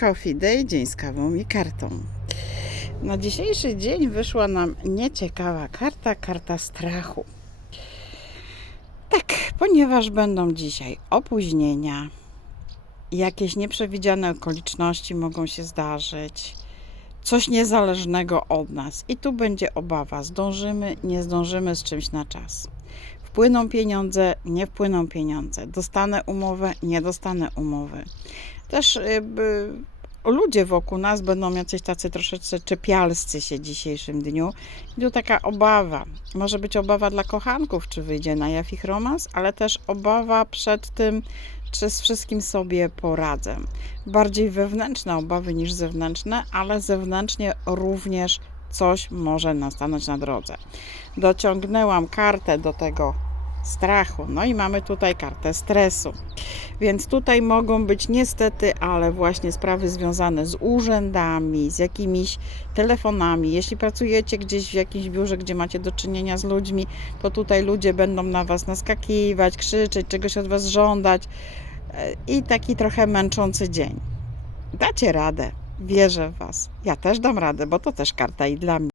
Coffee Day, dzień z kawą i kartą. Na dzisiejszy dzień wyszła nam nieciekawa karta, karta strachu. Tak, ponieważ będą dzisiaj opóźnienia, jakieś nieprzewidziane okoliczności mogą się zdarzyć, coś niezależnego od nas i tu będzie obawa, zdążymy, nie zdążymy z czymś na czas. Wpłyną pieniądze, nie wpłyną pieniądze, dostanę umowę, nie dostanę umowy. Też jakby ludzie wokół nas będą jacyś tacy troszeczkę czepialscy się w dzisiejszym dniu. I tu taka obawa. Może być obawa dla kochanków, czy wyjdzie na jaw ich romans, ale też obawa przed tym, czy z wszystkim sobie poradzę. Bardziej wewnętrzne obawy niż zewnętrzne, ale zewnętrznie również coś może nastanąć na drodze. Dociągnęłam kartę do tego strachu. No i mamy tutaj kartę stresu. Więc tutaj mogą być niestety, ale właśnie sprawy związane z urzędami, z jakimiś telefonami. Jeśli pracujecie gdzieś w jakimś biurze, gdzie macie do czynienia z ludźmi, to tutaj ludzie będą na Was naskakiwać, krzyczeć, czegoś od Was żądać E, i taki trochę męczący dzień. Dacie radę. Wierzę w Was. Ja też dam radę, bo to też karta i dla mnie.